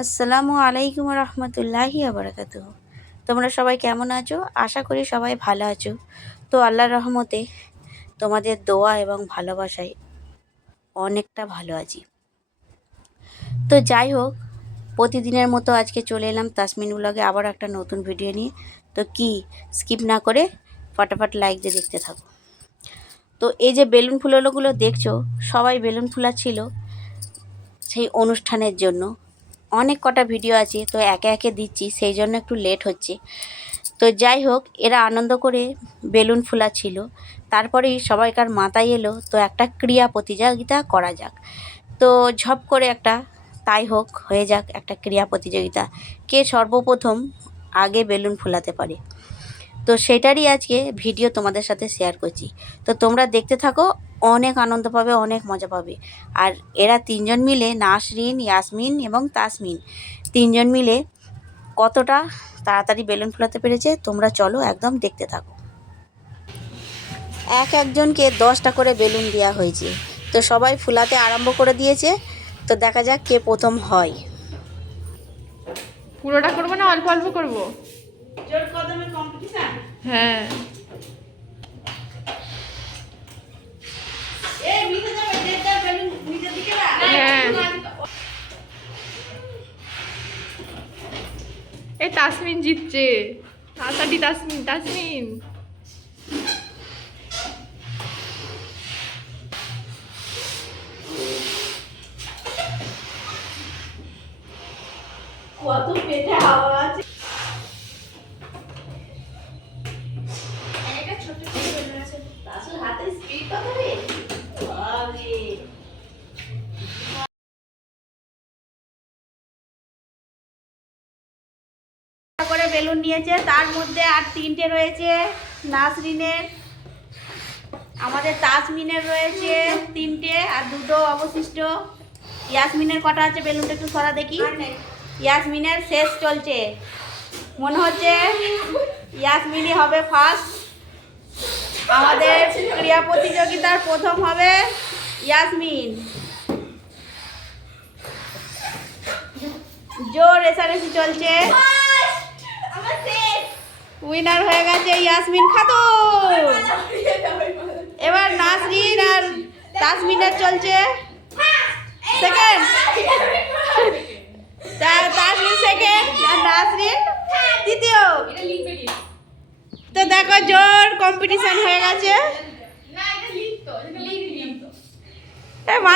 আসসালামু আলাইকুম রহমতুল্লাহি আবরাকাত তোমরা সবাই কেমন আছো? আশা করি সবাই ভালো আছো। তো আল্লাহর রহমতে তোমাদের দোয়া এবং ভালোবাসায় অনেকটা ভালো আছি। তো যাই হোক, প্রতিদিনের মতো আজকে চলে এলাম তাসমিন ব্লগে আবার একটা নতুন ভিডিও নিয়ে। তো কি স্কিপ না করে ফটাফট লাইক দিয়ে দেখতে থাকো। তো এই যে বেলুন ফুলানোগুলো দেখছ, সবাই বেলুন ফুলাচ্ছিল সেই অনুষ্ঠানের জন্য। অনেক কটা ভিডিও আছে, তো একে একে দিচ্ছি, সেই জন্য একটু লেট হচ্ছে। তো যাই হোক, এরা আনন্দ করে বেলুন ফুলা ছিল তারপরেই সবাইকার মাথায় এলো, তো একটা ক্রিয়া প্রতিযোগিতা করা যাক। তো ঝপ করে একটা তাই হোক, হয়ে যাক একটা ক্রিয়া প্রতিযোগিতা। কে সর্বপ্রথম আগে বেলুন ফুলাতে পারে? তো সেটারই আজকে ভিডিও তোমাদের সাথে শেয়ার করছি। তো তোমরা দেখতে থাকো, অনেক আনন্দ পাবে, অনেক মজা পাবে। আর এরা তিনজন মিলে নাসরিন, ইয়াসমিন এবং তাসমিন। তিনজন মিলে কতটা তাড়াতাড়ি বেলুন ফোলাতে পেরেছে, তোমরা চলো একদম দেখতে থাকো। এক একজনকে দশটা করে বেলুন দেওয়া হয়েছে। তো সবাই ফুলাতে আরম্ভ করে দিয়েছে। তো দেখা যাক কে প্রথম হয়। পুরোটা করব না, অল্প অল্প করব? হ্যাঁ। হ্যাঁ। এই তাসমিন জিতছে। তাড়াতাড়ি তাসমিন তাসমিন। কত পেটে হাওয়া আছে। বেলুন নিয়েছে তার মধ্যে আর তিনটে রয়েছে। নাসরিনের আমাদের তাসমিনের রয়েছে তিনটে আর দুটো অবশিষ্ট। ইয়াসমিনের কটা আছে? বেলুনটা একটু সরা দেখি। ইয়াসমিনের শেষ চলছে। মনে হচ্ছে ইয়াসমিনই হবে ফার্স্ট আমাদের ক্রীড়া প্রতিযোগিতার প্রথম হবে ইয়াসমিন। জোর রেসারেসি চলছে। উইনার হয়ে গেছে ইয়াসমিন খাতুন এবার নাসরিন আর তাসমিনের চলছে। সেকেন্ড তাসমিন সেকেন্ড আর নাসরিন তৃতীয় তো দেখো জোর কম্পিটিশন হয়ে গেছে। এ মা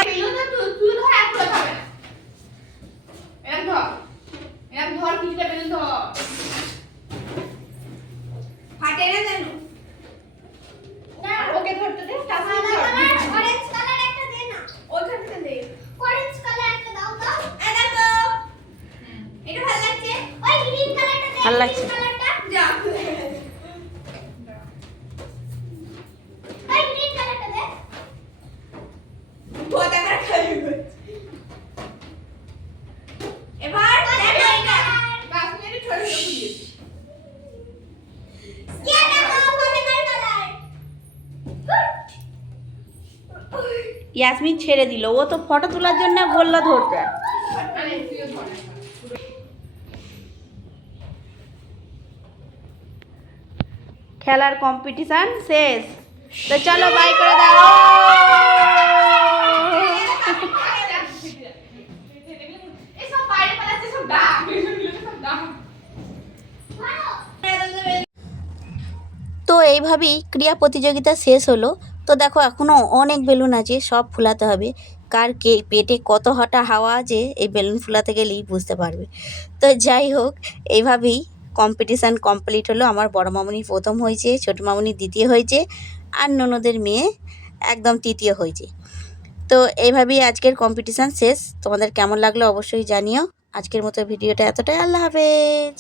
ওকে ধরতে দে অরেঞ্জ কালার একটা দে না ওখানটা দে অরেঞ্জ কালার একটা দাও দাও এই দেখো এটা ভালো লাগছে ওই গ্রিন কালারটা দে ভালো লাগছে। green কালারটা যা ওই গ্রিন কালারটা দে ধোয়া করে খালি এবার দেখো এটা পাঁচ মিনিট ছোট ছোট পুলিশ ইয়া দেখো পটেকার কালার ইয়াসমিন ছেড়ে দিল। ও তো ফটো তোলার জন্য বলল ধরতে। খেলার কম্পিটিশান শেষ। তো চলো বাই করে দাও। তো এইভাবেই ক্রিয়া প্রতিযোগিতা শেষ হলো। তো দেখো এখনও অনেক বেলুন আছে সব ফুলাতে হবে। কার কে পেটে কত হটা হাওয়া আছে এই বেলুন ফুলাতে গেলেই বুঝতে পারবে। তো যাই হোক এইভাবেই কম্পিটিশান কমপ্লিট হলো। আমার বড় মামনি প্রথম হয়েছে, ছোটো মামনি দ্বিতীয় হয়েছে আর ননদের মেয়ে একদম তৃতীয় হয়েছে। তো এইভাবেই আজকের কম্পিটিশান শেষ। তোমাদের কেমন লাগল অবশ্যই জানিও। আজকের মতো ভিডিওটা এতটাই। আল্লাহ হাফেজ।